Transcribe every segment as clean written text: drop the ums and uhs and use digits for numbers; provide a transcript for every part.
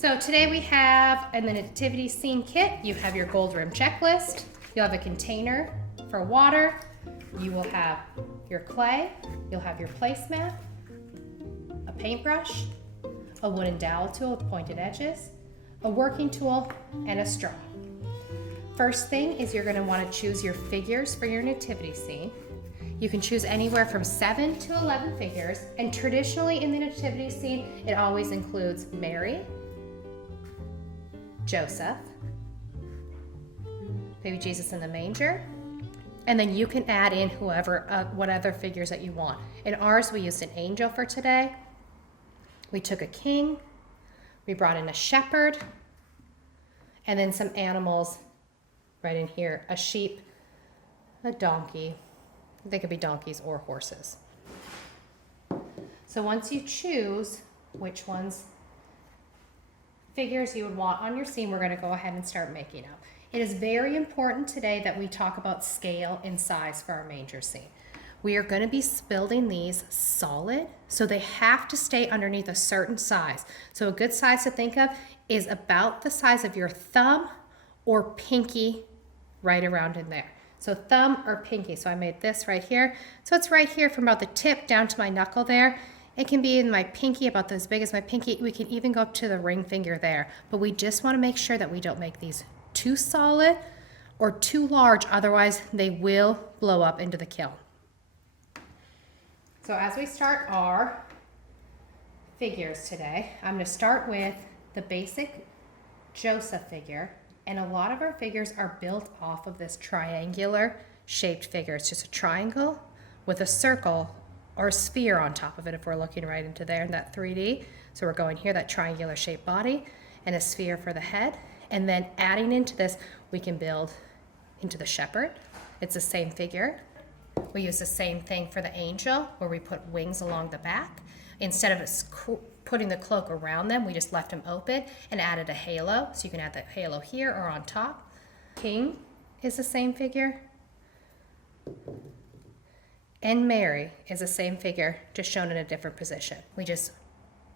So today we have in the nativity scene kit, you have your gold rim checklist, you'll have a container for water, you will have your clay, you'll have your placemat, a paintbrush, a wooden dowel tool with pointed edges, a working tool, and a straw. First thing is you're going to want to choose your figures for your nativity scene. You can choose anywhere from 7 to 11 figures, and traditionally in the nativity scene, it always includes Mary, Joseph, baby Jesus in the manger, and then you can add in what other figures that you want. In ours, we used an angel for today. We took a king, we brought in a shepherd, and then some animals right in here, a sheep, a donkey. They could be donkeys or horses. So once you choose which figures you would want on your scene, we're going to go ahead and start making them. It is very important today that we talk about scale and size for our manger scene. We are going to be building these solid, so they have to stay underneath a certain size. So a good size to think of is about the size of your thumb or pinky, right around in there. So thumb or pinky. So I made this right here. So it's right here from about the tip down to my knuckle there. It can be in my pinky, about as big as my pinky. We can even go up to the ring finger there. But we just want to make sure that we don't make these too solid or too large, otherwise they will blow up into the kiln. So as we start our figures today, I'm going to start with the basic Joseph figure. And a lot of our figures are built off of this triangular shaped figure. It's just a triangle with a circle or a sphere on top of it if we're looking right into there in that 3D. So we're going here, that triangular shaped body and a sphere for the head. And then adding into this, we can build into the shepherd. It's the same figure. We use the same thing for the angel, where we put wings along the back. Instead of us putting the cloak around them, we just left them open and added a halo. So you can add the halo here or on top. King is the same figure. And Mary is the same figure, just shown in a different position. We just,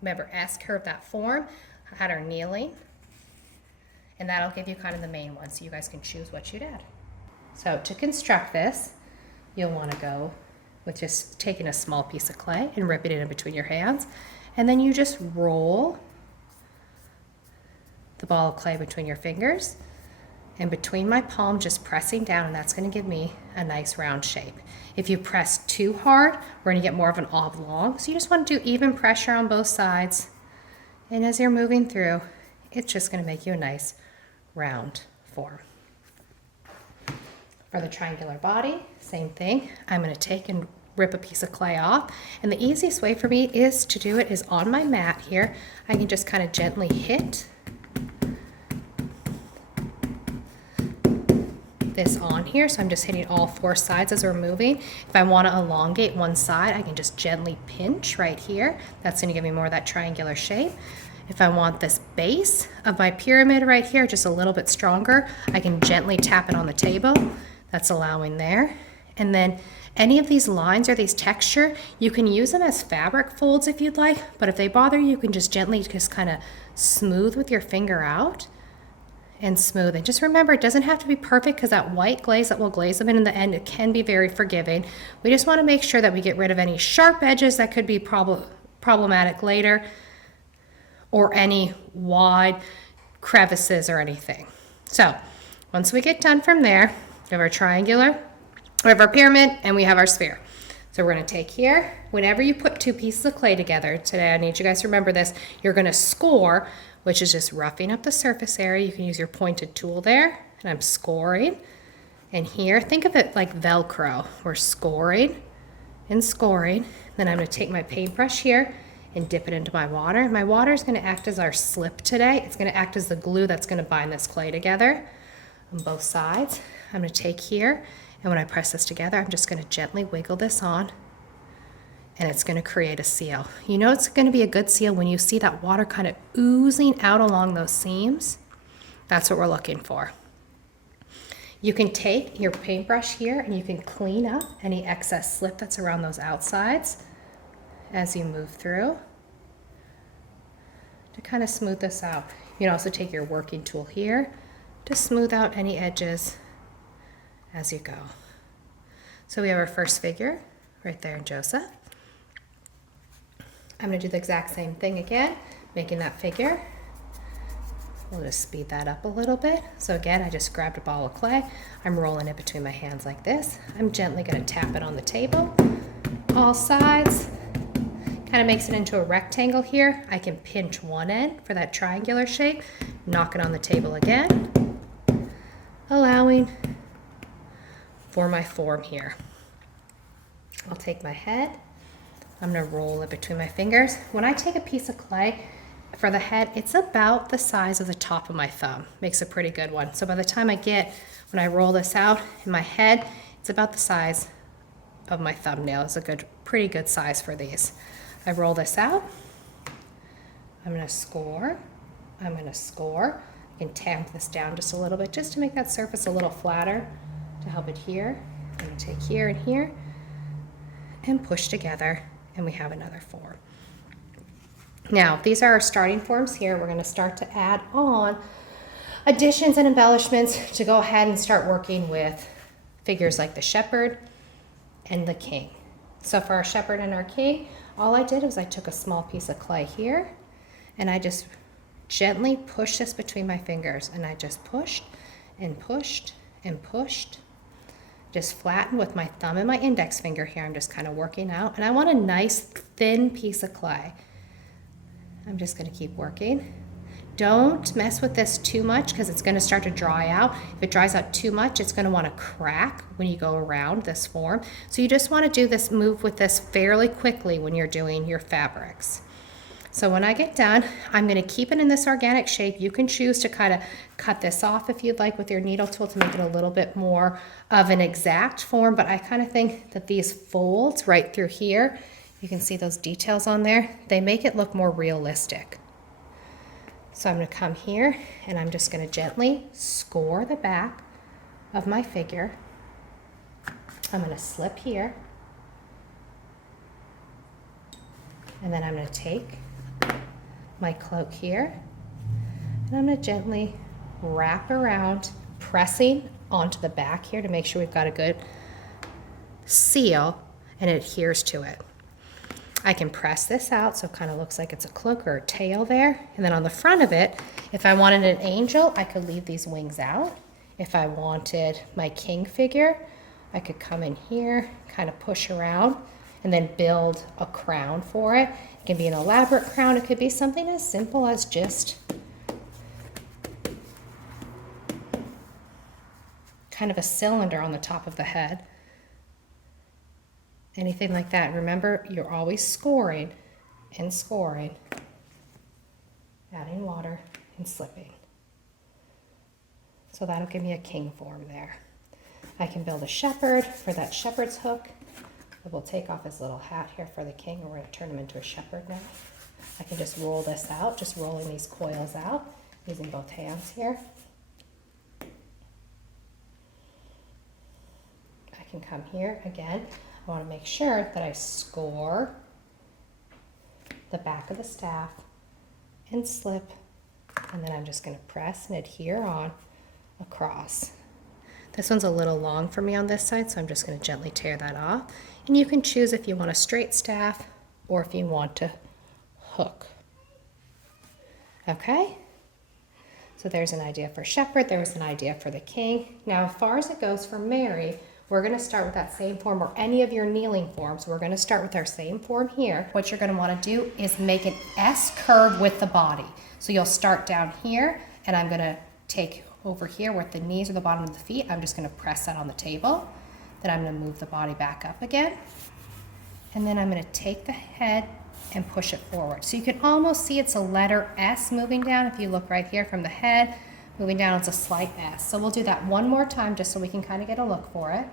remember, S curve that form, had her kneeling. And that'll give you kind of the main one, so you guys can choose what you'd add. So to construct this, you'll want to go with just taking a small piece of clay and ripping it in between your hands. And then you just roll the ball of clay between your fingers and between my palm, just pressing down, and that's going to give me a nice round shape. If you press too hard, we're going to get more of an oblong. So you just want to do even pressure on both sides. And as you're moving through, it's just going to make you a nice round form. For the triangular body, same thing. I'm going to take and rip a piece of clay off. And the easiest way for me is to do it is on my mat here. I can just kind of gently hit this on here. So I'm just hitting all 4 sides as we're moving. If I want to elongate one side, I can just gently pinch right here. That's going to give me more of that triangular shape. If I want this base of my pyramid right here just a little bit stronger, I can gently tap it on the table. That's allowing there. And then any of these lines or these texture, you can use them as fabric folds if you'd like, but if they bother you, you can just gently just kind of smooth with your finger out and smooth. And just remember, it doesn't have to be perfect, because that white glaze that we'll glaze them in the end, it can be very forgiving. We just want to make sure that we get rid of any sharp edges that could be problematic later, or any wide crevices or anything. So once we get done from there, we have our triangular, we have our pyramid, and we have our sphere. So we're going to take here, whenever you put 2 pieces of clay together, today I need you guys to remember this, you're going to score, which is just roughing up the surface area. You can use your pointed tool there, and I'm scoring. And here, think of it like Velcro. We're scoring and scoring. Then I'm going to take my paintbrush here and dip it into my water. My water is going to act as our slip today. It's going to act as the glue that's going to bind this clay together on both sides. I'm going to take here, and when I press this together, I'm just going to gently wiggle this on, and it's going to create a seal. You know it's going to be a good seal when you see that water kind of oozing out along those seams. That's what we're looking for. You can take your paintbrush here and you can clean up any excess slip that's around those outsides as you move through. to kind of smooth this out. You can also take your working tool here to smooth out any edges as you go. So we have our first figure right there in Joseph. I'm going to do the exact same thing again, making that figure. We'll just speed that up a little bit. So again, I just grabbed a ball of clay. I'm rolling it between my hands like this. I'm gently going to tap it on the table, all sides. Kind of makes it into a rectangle here. I can pinch one end for that triangular shape, knock it on the table again, allowing for my form here. I'll take my head. I'm going to roll it between my fingers. When I take a piece of clay for the head, it's about the size of the top of my thumb. Makes a pretty good one. So by the time when I roll this out in my head, it's about the size of my thumbnail. It's a pretty good size for these. I roll this out. I'm going to score. I'm going to score. I can tamp this down just a little bit just to make that surface a little flatter to help adhere. I'm going to take here and here and push together, and we have another form. Now, these are our starting forms here. We're going to start to add on additions and embellishments to go ahead and start working with figures like the shepherd and the king. So for our shepherd and our king, all I did was I took a small piece of clay here and I just gently pushed this between my fingers, and I just pushed and pushed and pushed. Just flatten with my thumb and my index finger here. I'm just kind of working out, and I want a nice thin piece of clay. I'm just going to keep working. Don't mess with this too much because it's going to start to dry out. If it dries out too much, it's going to want to crack when you go around this form. So you just want to do this, move with this fairly quickly when you're doing your fabrics. So when I get done, I'm going to keep it in this organic shape. You can choose to kind of cut this off if you'd like with your needle tool to make it a little bit more of an exact form, but I kind of think that these folds right through here, you can see those details on there, they make it look more realistic. So I'm going to come here and I'm just going to gently score the back of my figure. I'm going to slip here, and then I'm going to take my cloak here and I'm going to gently wrap around, pressing onto the back here to make sure we've got a good seal and it adheres to it. I can press this out so it kind of looks like it's a cloak or a tail there. And then on the front of it, if I wanted an angel, I could leave these wings out. If I wanted my king figure, I could come in here, kind of push around, and then build a crown for it. It can be an elaborate crown. It could be something as simple as just kind of a cylinder on the top of the head. Anything like that. Remember, you're always scoring and scoring, adding water and slipping. So that'll give me a king form there. I can build a shepherd for that shepherd's hook. We'll take off his little hat here for the king, and we're going to turn him into a shepherd now. I can just roll this out, just rolling these coils out using both hands here. I can come here again. I want to make sure that I score the back of the staff and slip, and then I'm just going to press and adhere on across. This one's a little long for me on this side, so I'm just going to gently tear that off. And you can choose if you want a straight staff or if you want to hook. Okay? So there's an idea for shepherd, there was an idea for the king. Now, as far as it goes for Mary, we're going to start with that same form, or any of your kneeling forms. We're going to start with our same form here. What you're going to want to do is make an S curve with the body. So you'll start down here, and I'm going to take over here where the knees are the bottom of the feet. I'm just going to press that on the table. Then I'm going to move the body back up again. And then I'm going to take the head and push it forward. So you can almost see it's a letter S moving down. If you look right here from the head, moving down, it's a slight S. So we'll do that one more time just so we can kind of get a look for it.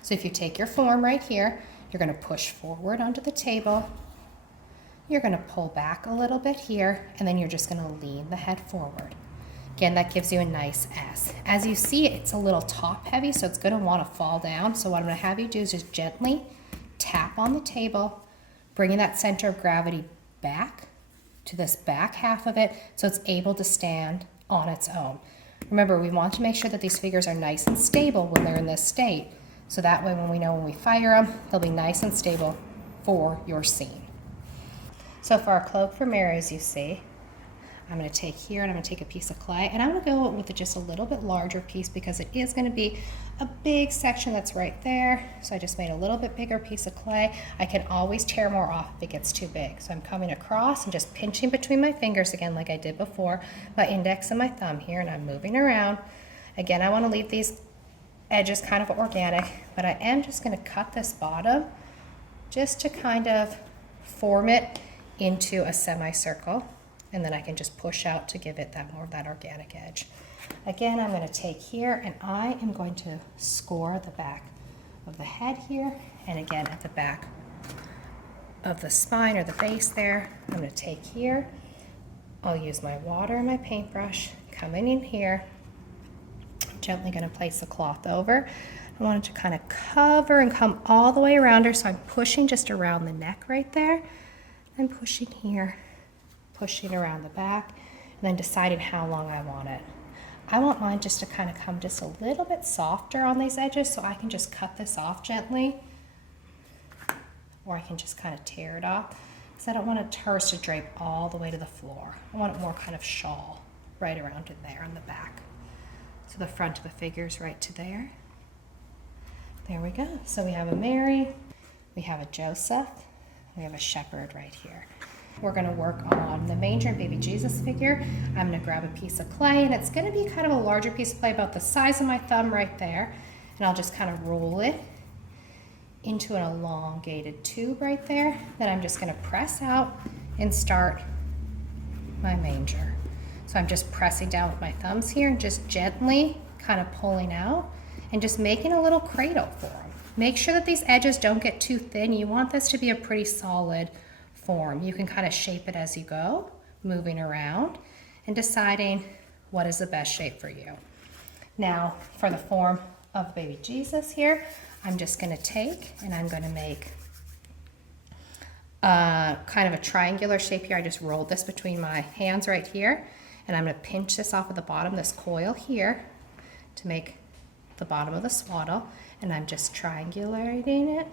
So if you take your form right here, you're going to push forward onto the table. You're going to pull back a little bit here, and then you're just going to lean the head forward. Again, that gives you a nice S. As you see, it's a little top heavy, so it's going to want to fall down. So what I'm going to have you do is just gently tap on the table, bringing that center of gravity back to this back half of it so it's able to stand on its own. Remember, we want to make sure that these figures are nice and stable when they're in this state. So that way when we know when we fire them, they'll be nice and stable for your scene. So for our cloak for Mary, as you see, I'm going to take here and I'm going to take a piece of clay, and I'm going to go with just a little bit larger piece because it is going to be a big section that's right there. So I just made a little bit bigger piece of clay. I can always tear more off if it gets too big. So I'm coming across and just pinching between my fingers again like I did before, my index and my thumb here, and I'm moving around. Again, I want to leave these edges kind of organic, but I am just going to cut this bottom just to kind of form it into a semicircle. And then I can just push out to give it that more of that organic edge. Again, I'm going to take here and I am going to score the back of the head here, and again at the back of the spine or the base there. I'm going to take here, I'll use my water and my paintbrush, coming in here, I'm gently going to place the cloth over. I want it to kind of cover and come all the way around her, so I'm pushing just around the neck right there. I'm pushing here, pushing around the back, and then deciding how long I want it. I want mine just to kind of come just a little bit softer on these edges, so I can just cut this off gently, or I can just kind of tear it off, because I don't want hers to drape all the way to the floor. I want it more kind of shawl right around in there on the back. So the front of the figure's right to there. There we go. So we have a Mary, we have a Joseph, we have a shepherd right here. We're going to work on the manger and baby Jesus figure. I'm going to grab a piece of clay, and it's going to be kind of a larger piece of clay, about the size of my thumb right there. And I'll just kind of roll it into an elongated tube right there. Then I'm just going to press out and start my manger. So I'm just pressing down with my thumbs here and just gently kind of pulling out and just making a little cradle for them. Make sure that these edges don't get too thin. You want this to be a pretty solid form. You can kind of shape it as you go, moving around and deciding what is the best shape for you. Now for the form of baby Jesus here, I'm just going to take and I'm going to make kind of a triangular shape here. I just rolled this between my hands right here, and I'm going to pinch this off of the bottom, this coil here, to make the bottom of the swaddle, and I'm just triangulating it,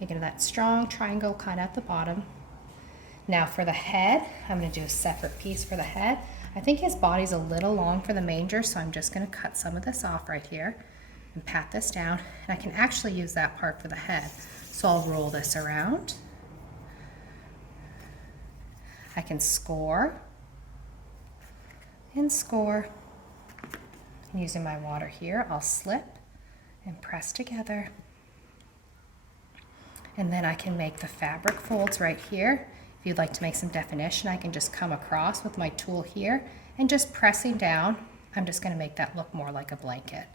making that strong triangle kind of at the bottom. Now for the head, I'm going to do a separate piece for the head. I think his body's a little long for the manger, so I'm just going to cut some of this off right here and pat this down, and I can actually use that part for the head. So I'll roll this around. I can score and score. And using my water here, I'll slip and press together. And then I can make the fabric folds right here. If you'd like to make some definition, I can just come across with my tool here and just pressing down. I'm just going to make that look more like a blanket.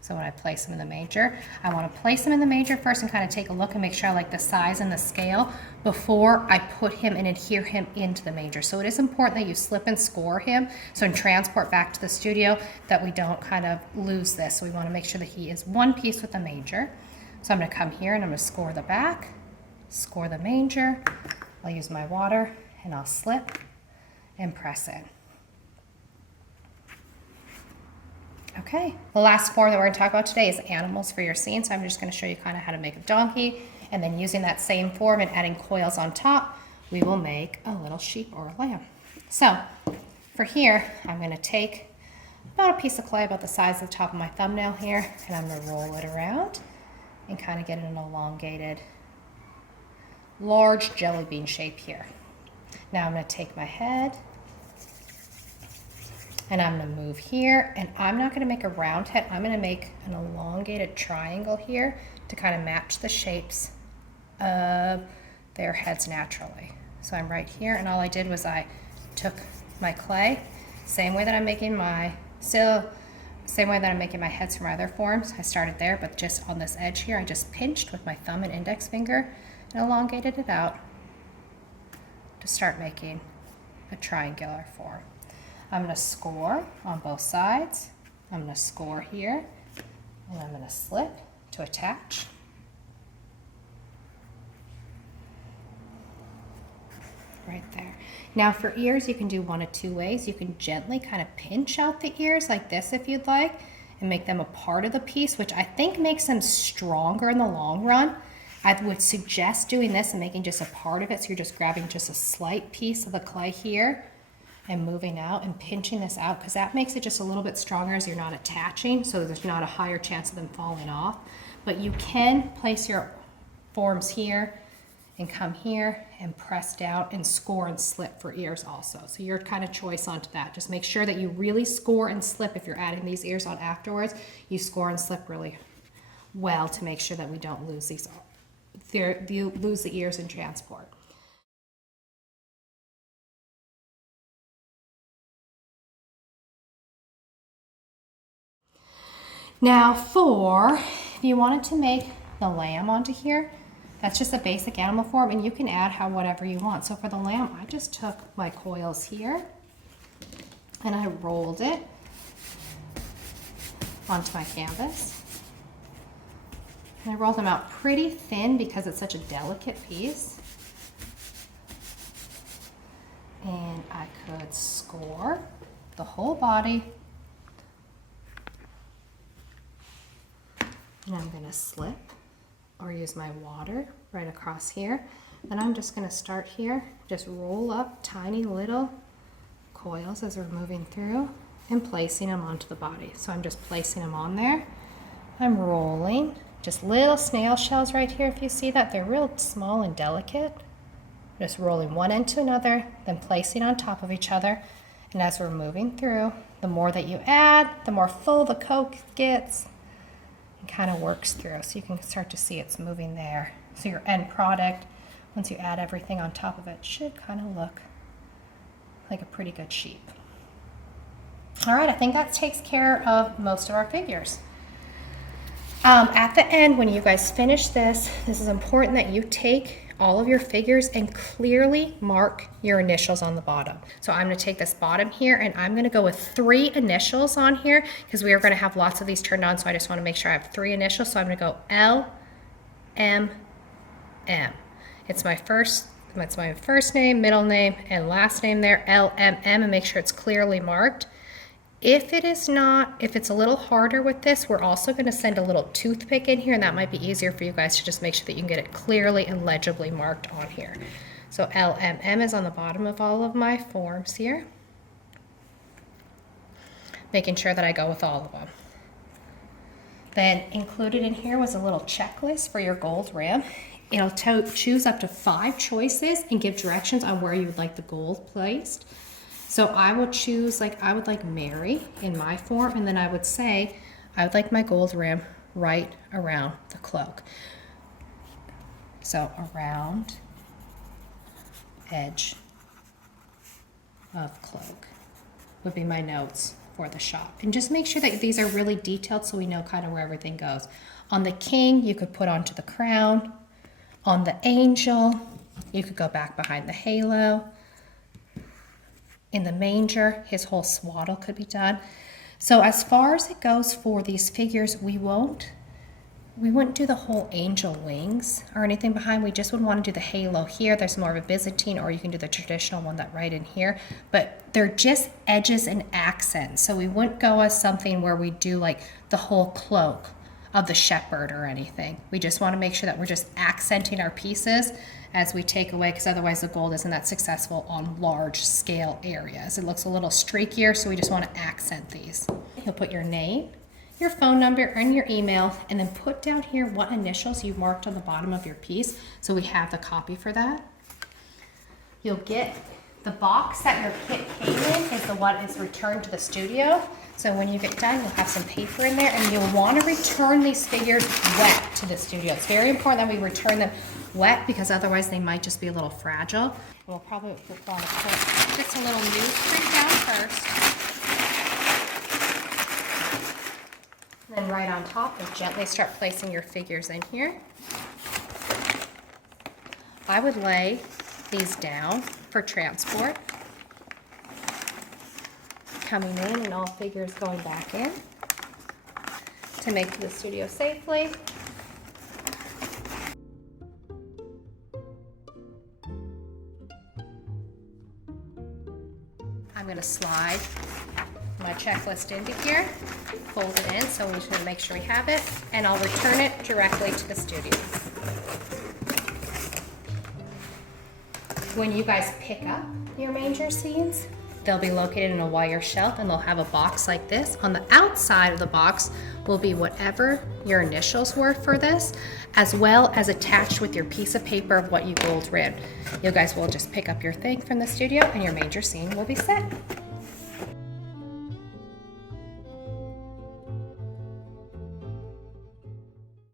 So when I place them in the manger, I want to place them in the manger first and kind of take a look and make sure I like the size and the scale before I put him and adhere him into the manger. So it is important that you slip and score him, so in transport back to the studio, that we don't kind of lose this. So we want to make sure that he is one piece with the manger. So I'm going to come here and I'm going to score the back, score the manger. I'll use my water and I'll slip and press in. Okay, the last form that we're going to talk about today is animals for your scene. So I'm just going to show you kind of how to make a donkey, and then using that same form and adding coils on top, we will make a little sheep or a lamb. So for here, I'm going to take about a piece of clay about the size of the top of my thumbnail here, and I'm going to roll it around and kind of get an elongated, large jelly bean shape here. Now I'm going to take my head, and I'm going to move here, and I'm not going to make a round head. I'm going to make an elongated triangle here to kind of match the shapes of their heads naturally. So I'm right here, and all I did was I took my clay, same way that I'm making my heads for my other forms. I started there, but just on this edge here, I just pinched with my thumb and index finger and elongated it out to start making a triangular form. I'm going to score on both sides. I'm going to score here, and I'm going to slip to attach. right there. Now for ears, you can do one of two ways. You can gently kind of pinch out the ears like this if you'd like, and make them a part of the piece, which I think makes them stronger in the long run. I would suggest doing this and making just a part of it, so you're just grabbing just a slight piece of the clay here and moving out and pinching this out, because that makes it just a little bit stronger as you're not attaching, so there's not a higher chance of them falling off. But you can place your forms here and come here and press down and score and slip for ears also. So your kind of choice onto that. Just make sure that you really score and slip. If you're adding these ears on afterwards, you score and slip really well to make sure that we don't lose these. You lose the ears in transport. Now if you wanted to make the lamb onto here, that's just a basic animal form, and you can add whatever you want. So for the lamb, I just took my coils here and I rolled it onto my canvas. And I rolled them out pretty thin because it's such a delicate piece. And I could score the whole body. And I'm going to slip or use my water right across here. Then I'm just going to start here, just roll up tiny little coils as we're moving through and placing them onto the body. So I'm just placing them on there. I'm rolling, just little snail shells right here. If you see that, they're real small and delicate. Just rolling one end to another, then placing on top of each other. And as we're moving through, the more that you add, the more full the Coke gets. Kind of works through, so you can start to see it's moving there. So your end product, once you add everything on top of it, should kind of look like a pretty good sheep. All right, I think that takes care of most of our figures. At the end, when you guys finish this is important that you take all of your figures and clearly mark your initials on the bottom. So I'm going to take this bottom here and I'm going to go with 3 initials on here because we are going to have lots of these turned on, so I just want to make sure I have 3 initials. So I'm going to go L, M, M. It's my first name, middle name, and last name there, L, M, M, and make sure it's clearly marked. If it's a little harder with this, we're also going to send a little toothpick in here, and that might be easier for you guys to just make sure that you can get it clearly and legibly marked on here. So LMM is on the bottom of all of my forms here. Making sure that I go with all of them. Then included in here was a little checklist for your gold rim. It'll choose up to 5 choices and give directions on where you would like the gold placed. So I will choose, I would like Mary in my form, and then I would say, I would like my gold rim right around the cloak. So around edge of cloak would be my notes for the shop. And just make sure that these are really detailed so we know kind of where everything goes. On the king, you could put onto the crown. On the angel, you could go back behind the halo. In the manger, his whole swaddle could be done. So as far as it goes for these figures, we wouldn't do the whole angel wings or anything behind. We just would want to do the halo here. There's more of a Byzantine, or you can do the traditional one that right in here. But they're just edges and accents. So we wouldn't go as something where we do like the whole cloak of the shepherd or anything. We just want to make sure that we're just accenting our pieces as we take away, because otherwise the gold isn't that successful on large scale areas. It looks a little streakier, so we just want to accent these. You'll put your name, your phone number, and your email, and then put down here what initials you marked on the bottom of your piece, so we have the copy for that. You'll get the box that your kit came in is the one is returned to the studio. So when you get done, you'll have some paper in there, and you'll want to return these figures wet to the studio. It's very important that we return them wet, because otherwise they might just be a little fragile. We'll probably want to put just a little newsprint down first. Then right on top, and gently start placing your figures in here. I would lay these down for transport. Coming in and all figures going back in to make it to the studio safely. I'm gonna slide my checklist into here, fold it in, so we're just gonna make sure we have it, and I'll return it directly to the studio. When you guys pick up your manger scenes, they'll be located in a wire shelf and they'll have a box like this. On the outside of the box will be whatever your initials were for this, as well as attached with your piece of paper of what you gold ribbed. You guys will just pick up your thing from the studio and your manger scene will be set.